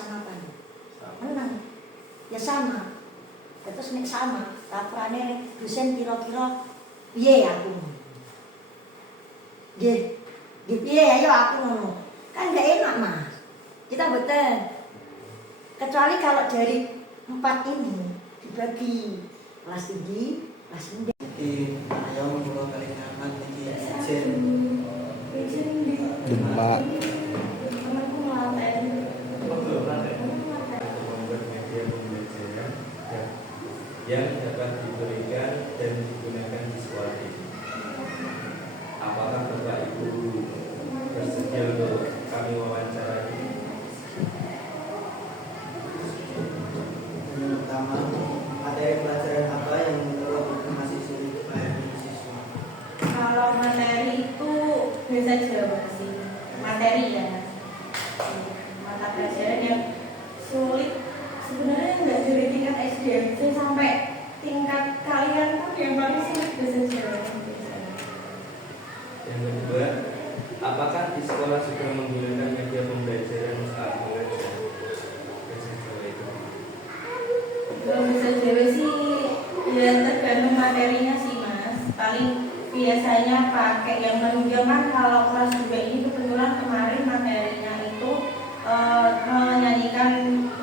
sama apa nih? Menang. Ya sama. Terus nek sama, laporane dosen kira-kira piye aku. Nggih. Nggih piye ayo aku ngono. Kan enggak enak, Mas. Kita betul. Kecuali kalau dari 4 ini dibagi kelas tinggi, kelas rendah. Jadi ayo ngobrol kali nyaman iki ijen. Demak. Temanku ngelaten. Membuat media pembelajaran yang dapat diberikan dan digunakan di sekolah ini. Apakah Bapak Ibu bersedia untuk kami wawancarai? Yang pertama, materi pelajaran apa yang menurut masih sulit dipahami siswa? Kalau materi itu bahasa Jawa sih, materi ya, mata pelajaran yang sulit sebenarnya nggak dari tingkat SD sampai tingkat kalian pun yang paling sulit bahasa Jawa. Yang kedua, apakah di sekolah juga menggunakan media pembelajaran saat mengajar? Bahasa Jawa itu. Kalau bahasa Jawa sih ya tergantung materinya sih Mas. Paling biasanya pakai yang menunjukkan kalau kelas 2 ini kebetulan kemarin materinya itu menyanyikan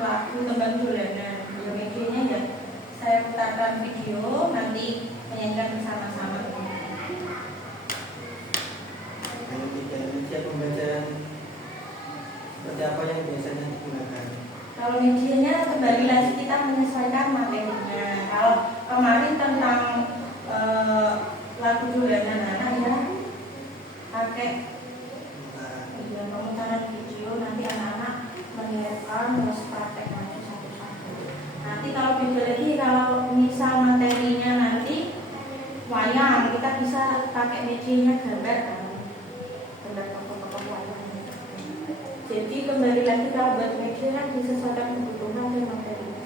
lagu tembang bulanan. Medianya ya saya putarkan video nanti menyanyikan bersama-sama. Yang ketiga, media pembelajaran seperti apa yang biasanya digunakan? Kalau medianya kembali lagi kita menyesuaikan materinya. Kalau kemarin tentang lagu bulanan anak ya pakai pemutaran video, nanti anak-anak menyiapkan terus praktek maju satu-satu. Nanti kalau beda lagi kalau misal materinya nanti wayang, kita bisa pakai medianya gambar kan, gambar tokoh-tokoh wayang. Jadi kembali lagi kalau buat media kan disesuaikan kebutuhan dan materinya.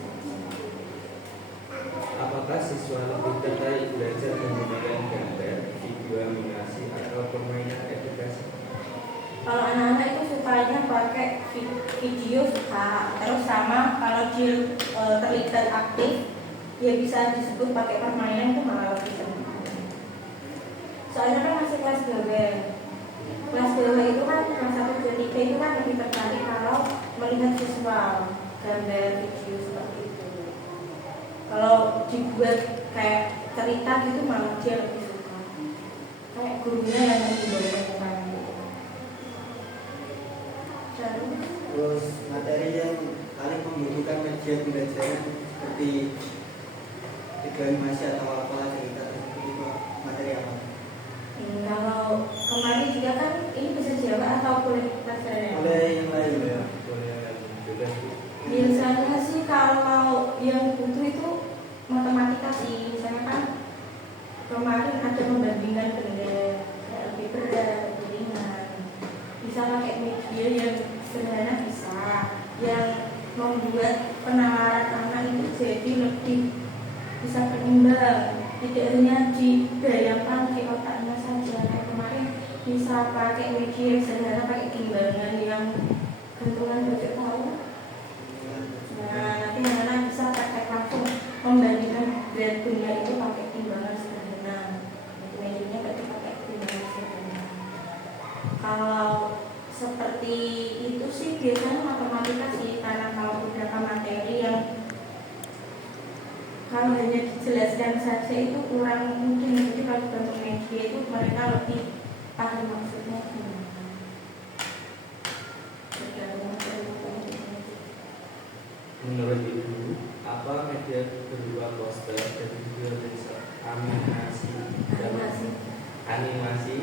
Apakah siswa lebih tertarik belajar menggunakan gambar, video animasi, atau permainan edukasi? Kalau anak-anak itu sukanya pakai video suka, terus sama kalau dia terlibat aktif, dia bisa disebut pakai permainan itu malah lebih senang. Soalnya kan masih kelas bawah. Kelas bawah itu kan kelas 1, 2, 3 itu kan lebih tertarik kalau melihat visual, gambar, video seperti itu. Kalau dibuat kayak cerita gitu malah dia lebih suka. Kayak gurunya yang membayangkan. Terus materi yang paling membutuhkan media pembelajaran seperti video animasi atau apalah cerita itu materi apa? Kalau kemarin juga kan ini bisa Jawa atau boleh pelajaran? Boleh yang lain ya. Boleh bebas. Biasanya sih kalau yang butuh itu matematika sih. Misalnya kan kemarin ada membandingkan benda lebih berat, lebih ringan. Bisa pakai media yang sederhana bisa, yang membuat penalaran anak itu jadi lebih bisa berimbang, tidak hanya dibayangkan di otaknya saja. Kayak kemarin bisa pakai media yang sederhana, pakai timbangan yang gantungan baju tahu. Nah, nanti anak bisa praktek langsung membandingkan berat benda itu pakai timbangan sederhana. Medianya pakai timbangan sederhana. Kalau seperti itu sih biasanya matematika sih, karena kalau beberapa materi yang kalau hanya dijelaskan saja itu kurang mungkin. Jadi kalau bentuk media itu mereka lebih paham maksudnya gimana. Menurut Ibu, apa media berupa poster dan video animasi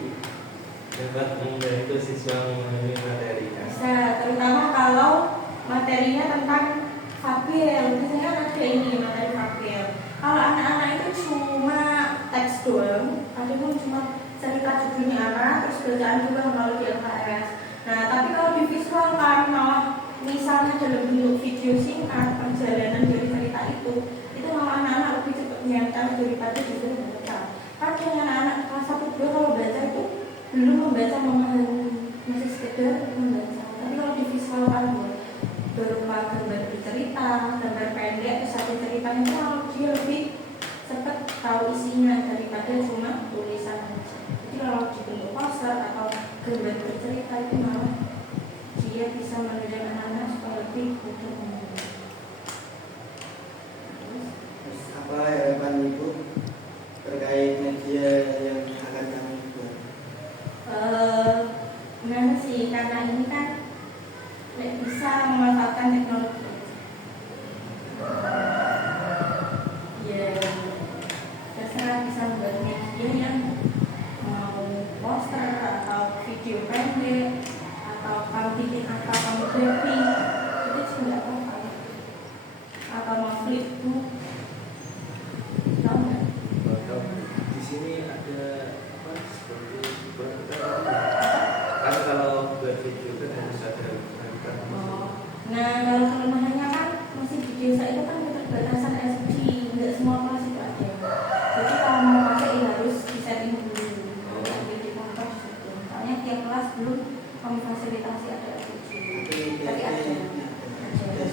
dapat membantu siswa memahami materinya? Bisa, terutama kalau materinya tentang fabel. Biasanya ada ini materi fabel. Kalau anak-anak itu cuma teks doang, ada pun cuma cerita judulnya apa, terus bacaan juga kalau di LKS. Nah, tapi kalau di visual kan malah misalnya dalam bentuk video singkat perjalanan dari cerita itu malah anak-anak lebih cepat nyantol daripada di baca. Kan dengan anak-anak kelas 1, 2 kalau baca itu belum membaca memahami, masih sekedar membaca. Tapi kalau di visual kan baru pakai dia lebih cepat tahu isinya daripada cuma tulisan aja. Jadi kalau dibentuk poster atau gambar bercerita itu malah dia bisa menunjang anak-anak supaya lebih mudah memahami. Terus apa harapan Ibu terkait media yang akan kami buat? Benar sih, karena ini kan bisa memanfaatkan teknologi. Ya, terserah bisa membuat media yang mau poster atau video pendek atau kamu bikin apa kamu grafik itu juga apa atau mau flipbook, tahu nggak? Di sini ada apa seperti kan kalau buat video kan harus ada perangkat. Nah, kalau kelemahannya kan masih di desa itu kan keterbatasan SD, nggak semua kelas itu ada. Jadi kalau mau pakai ya harus disetting dulu. Jadi di kantor situ. Soalnya tiap kelas belum memfasilitasi ada SD. Tapi ada.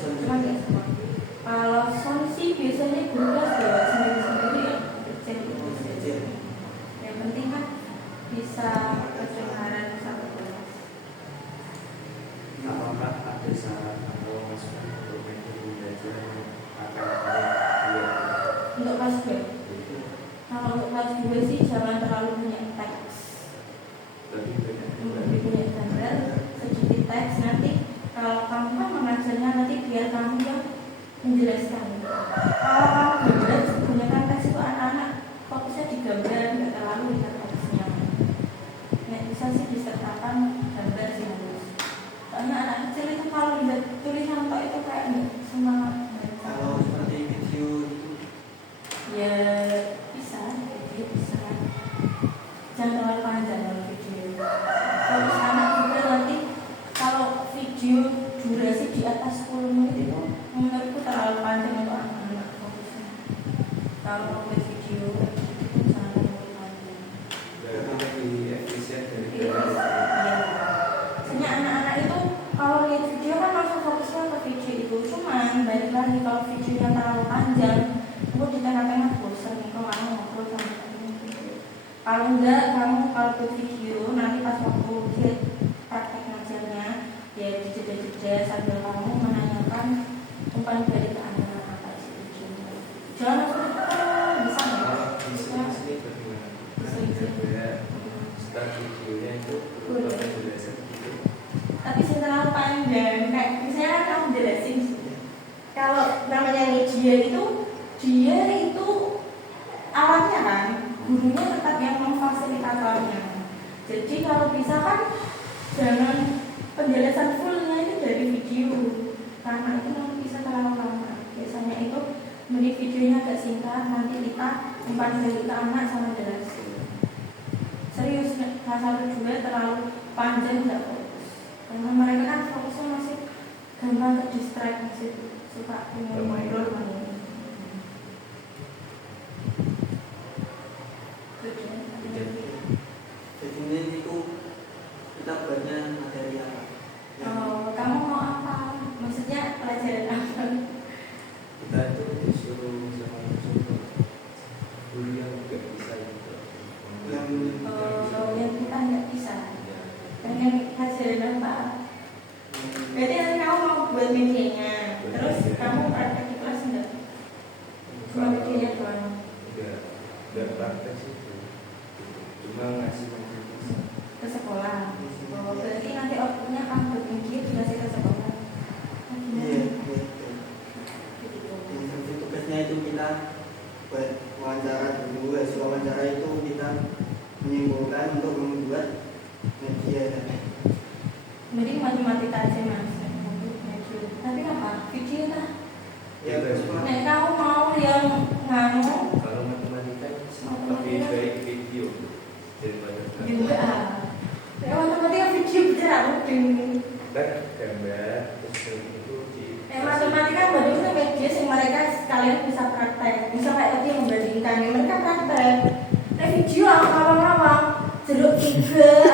Cuma nggak semua. Kalau sound sih biasanya guru kelas bawa sendiri-sendiri ya. Kecil. Yang penting kan bisa kedengaran satu kelas. Apakah ada saran atau masukan untuk media pembelajaran yang akan dibuat? Untuk kelas B. Kalau untuk kelas 2 sih jangan terlalu banyak teks. Lebih banyak gambar, sedikit teks. Nanti kalau kamu kan mengajarnya nanti biar kamu yang menjelaskan. Kalau kamu gambar, kebanyakan teks itu anak-anak fokusnya di gambar, nggak terlalu lihat teksnya. Nggak bisa sih disertakan gambar sih harus. Soalnya anak kecil itu kalau lihat tulisan tok itu kayak nggak semangat. Kalau seperti video itu Ya bisa, video bisa. Jangan terlalu panjang kalau video. Kalau anak juga nanti kalau video durasi di atas 10 menit itu menurutku terlalu panjang untuk anak-anak fokusnya. Kalau buat video itu jangan terlalu panjang. Lebih efisien dari Iya. Soalnya anak-anak itu kalau lihat video kan langsung fokusnya ke video itu. Cuman balik lagi kalau videonya terlalu panjang, itu di tengah-tengah bosan nih kalau kamu ngobrol sama temen gitu. Kalau enggak, kamu kalau buat video nanti pas waktu lihat praktek ngajarnya ya dijeda-jeda sambil kamu menanyakan umpan balik ke anak apa isi videonya. Jangan langsung bisa nggak? di sini bagaimana? Ada start videonya itu berupa penjelasan gitu. Tapi terlalu panjang kayak misalnya kan kamu jelasin kalau namanya media itu dia itu alatnya kan gurunya tetap yang memfasilitatornya. Jadi kalau bisa kan jangan penjelasan fullnya itu dari video karena itu nanti bisa terlalu lama. Biasanya itu beri videonya agak singkat, nanti kita umpan balik ke anak sama jelasin. Serius kelas 1 2 terlalu panjang nggak fokus karena mereka kan fokusnya masih gampang ke distract, masih suka ngobrol main. jadi ini itu kita buatnya materi apa? Oh, kamu mau apa? Maksudnya pelajaran apa? Kita itu disuruh sama guru yang juga bisa gitu. Yang kita nggak bisa. Ya. Pengen pelajaran apa? Berarti nanti kamu mau buat medianya, terus kamu praktek di kelas enggak? Cuma medianya doang. Enggak praktek sih. Cuma ngasih kontribusi. Ke sekolah. Oh, berarti nanti outputnya kamu buat media dikasih ke sekolah. Nah, Iya, gimana? gitu. Gitu. Di sanksi tugasnya itu kita buat wawancara dulu, hasil wawancara itu kita menyimpulkan untuk membuat media dan Mending matematika aja mas. Tapi apa? Video lah. ya cuma Nek kamu mau yang nganu Kalau matematika lebih baik video daripada juga. Nek matematika video bicara mungkin. kan gambar terus itu di Matematika bandingnya media sih mereka sekalian bisa praktek. Bisa kayak tadi membandingkan mereka praktek. Nek video awal-awal jeruk 3